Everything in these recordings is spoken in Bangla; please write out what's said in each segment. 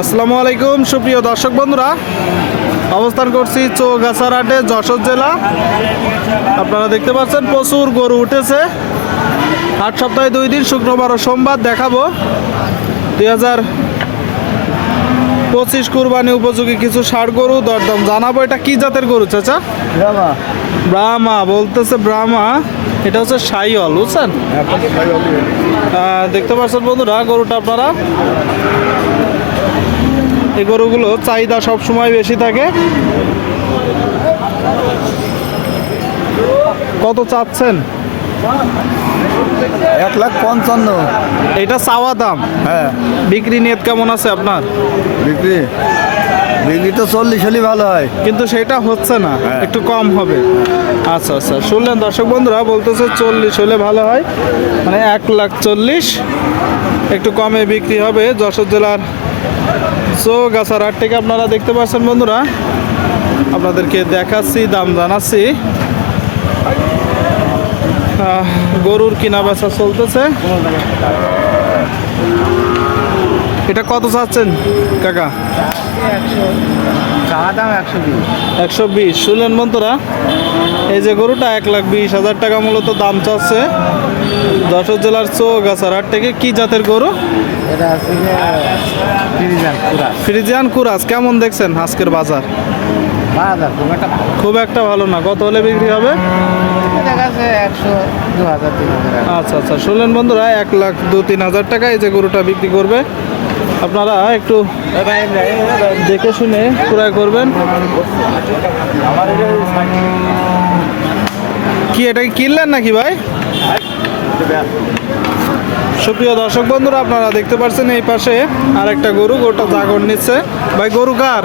আসসালামু আলাইকুম সুপ্রিয় দর্শক বন্ধুরা। অবস্থান করছি চৌগাছারহাটে যশোর জেলা। আপনারা দেখতে পাচ্ছেন প্রচুর গরু উঠেছে। আট সপ্তাহে দুই দিন শুক্রবার ও সোমবার দেখাবো। দুই হাজার পঁচিশ কুরবানি উপযোগী কিছু ষাট গরু দরদম জানাব। এটা কি জাতের গরু চাচা? ব্রাহ্মা। বলতেছে ব্রাহ্মা। এটা হচ্ছে সাইওয়াল বুঝছেন? আহ, দেখতে পাচ্ছেন বন্ধুরা গরুটা আপনারা এই গরুগুলো চাহিদা সব সময় বেশি থাকে। কত চাচ্ছেন? এক লাখ পঞ্চান্ন। এটা চাওয়া দাম? হ্যাঁ। বিক্রি নিয়ত কেমন আছে আপনার? বিক্রি? বিক্রি তো চল্লিশ হলেই ভালো হয়। কিন্তু সেটা হচ্ছে না হ্যাঁ। একটু কম হবে। আচ্ছা আচ্ছা। শুনলেন দর্শক বন্ধুরা বলতেছে চল্লিশ হলে ভালো হয়। মানে এক লাখ চল্লিশ একটু কমে বিক্রি হবে। যশোর জেলার চৌগাছার হাট থেকে আপনারা দেখতে পাচ্ছেন বন্ধুরা, আপনাদেরকে দেখাচ্ছি, দাম জানাচ্ছি। গরুর কিনা বেচা চলতেছে। এটা কত চাচ্ছেন, কাকা? একশো বিশ। শুনলেন বন্ধুরা, এই যে গরুটা এক লাখ বিশ হাজার টাকা মূলত দাম চাচ্ছে। যশোর জেলার চৌগাছার হাট থেকে কি জাতের গরু? এটা ফ্রিজিয়ান কুরাস কেমন দেখছেন আজকের বাজার? বাজার খুব একটা ভালো। খুব একটা ভালো না। কত হলে বিক্রি হবে। আচ্ছা আচ্ছা। শুনলেন বন্ধুরা এক লাখ দু তিন হাজার টাকা এই যে গরুটা বিক্রি করবে আপনারা একটু দেখে শুনে ক্রয় করবেন। কি এটা কিনলেন নাকি ভাই? সুপ্রিয় দর্শক বন্ধুরা আপনারা দেখতে পাচ্ছেন এই পাশে আর একটা গরু গোটা জাগর নিচ্ছে। ভাই গরু কার?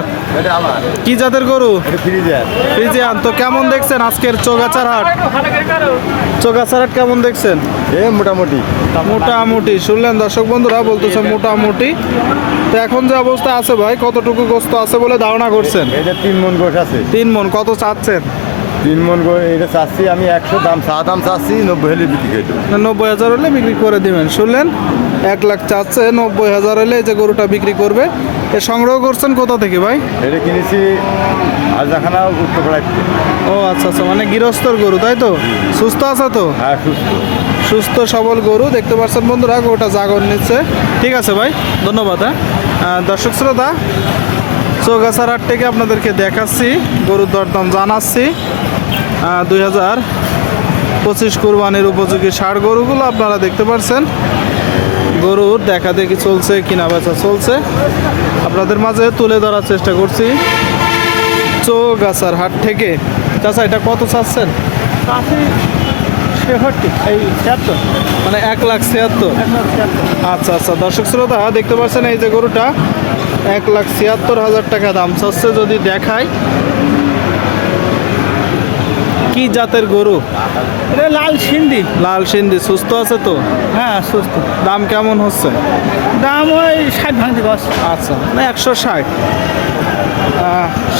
কি জাতের গরু? ফ্রিজিয়ান। তো কেমন দেখছেন আজকের চোগাচার হাট? চোগাচার হাট কেমন দেখছেন? এ মোটামুটি। মোটামুটি। শুনলেন দর্শক বন্ধুরা বলতেছে মোটামুটি। তো এখন যে অবস্থা আছে ভাই কতটুকু গোস্ত আছে বলে ধারণা করছেন? তিন মন গোশ আছে। তিন মন। কত চাচ্ছেন? তিন মন এটা চাচ্ছি আমি একশো দাম চা দাম চাচ্ছি নব্বই হলে বিক্রি করে দেবো। নব্বই হাজার হলে বিক্রি করে দিবেন। শুনলেন? এক লাখ চাচ্ছে নব্বই হাজার হলে এই যে গরুটা বিক্রি করবে। এ সংগ্রহ করছেন কোথা থেকে ভাই? এটা কিনেছি হাজাখানা উত্তরপাড়ায় থেকে। ও আচ্ছা আচ্ছা মানে গৃহস্থর গরু তাই তো? সুস্থ আছে তো? হ্যাঁ সুস্থ। সুস্থ সবল গরু দেখতে পাচ্ছেন বন্ধুরা গরুটা জাগর নিচ্ছে। ঠিক আছে ভাই ধন্যবাদ হ্যাঁ। দর্শক শ্রোতা চৌগাছার হাট থেকে আপনাদেরকে দেখাচ্ছি, গরুর দরদাম জানাচ্ছি। দুই হাজার পঁচিশ কুরবানির উপযোগী ষাড় গরুগুলো আপনারা দেখতে পাচ্ছেন গরুর দেখা দেখি চলছে, কিনা বেচা চলছে। আপনাদের মাঝে তুলে ধরার চেষ্টা করছি। চৌগাছার হাট থেকে। চাচা, এটা কত চাচ্ছেন? ছেষট্টি এই ছিয়াত্তর। মানে এক লাখ ছিয়াত্তর? আচ্ছা আচ্ছা। দর্শক শ্রোতা দেখতে পাচ্ছেন এই যে গরুটা এক লাখ ছিয়াত্তর হাজার টাকা দাম চাচ্ছে যদি দেখায় কি জাতের গরু? এটা লাল সিন্ধি। লাল সিন্ধি সুস্থ আছে তো? হ্যাঁ সুস্থ। দাম কেমন হচ্ছে? দাম ওই ষাট ভাঙতে আচ্ছা না একশো ষাট।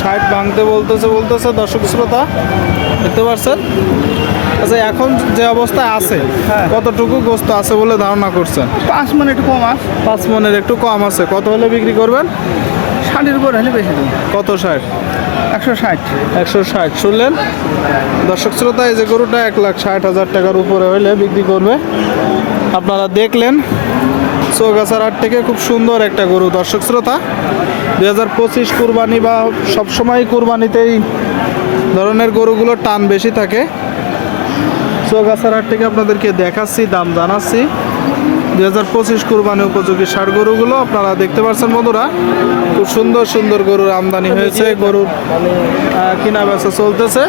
ষাট ভাঙতে বলতেছে বলতেছে দর্শক শ্রোতা। দেখতে পাচ্ছেন? আচ্ছা এখন যে অবস্থায় আছে হ্যাঁ। কতটুকু গোস্ত আছে বলে ধারণা করছেন? পাঁচ মন একটু কম আস পাঁচ মনের একটু কম আছে। কত হলে বিক্রি করবেন? ষাটের উপর হলে বেশি কত ষাট? একশো ষাট। একশো ষাট। শুনলেন? দর্শক শ্রোতা এই যে গরুটা এক লাখ ষাট হাজার টাকার উপরে হলে বিক্রি করবে। আপনারা দেখলেন চৌগাছার হাট থেকে খুব সুন্দর একটা গরু। দর্শক শ্রোতা দুই হাজার পঁচিশ কুরবানি বা সবসময় কুরবানিতেই ধরনের গরুগুলোর টান বেশি থাকে। চৌগাছার হাট থেকে আপনাদেরকে দেখাচ্ছি, দাম জানাচ্ছি। দুই হাজার পঁচিশ কুরবানি উপযোগী ষাট গরুগুলো আপনারা দেখতে পাচ্ছেন বন্ধুরা। খুব সুন্দর সুন্দর গরুর আমদানি হয়েছে, গরুর কিনা বেচা চলতেছে।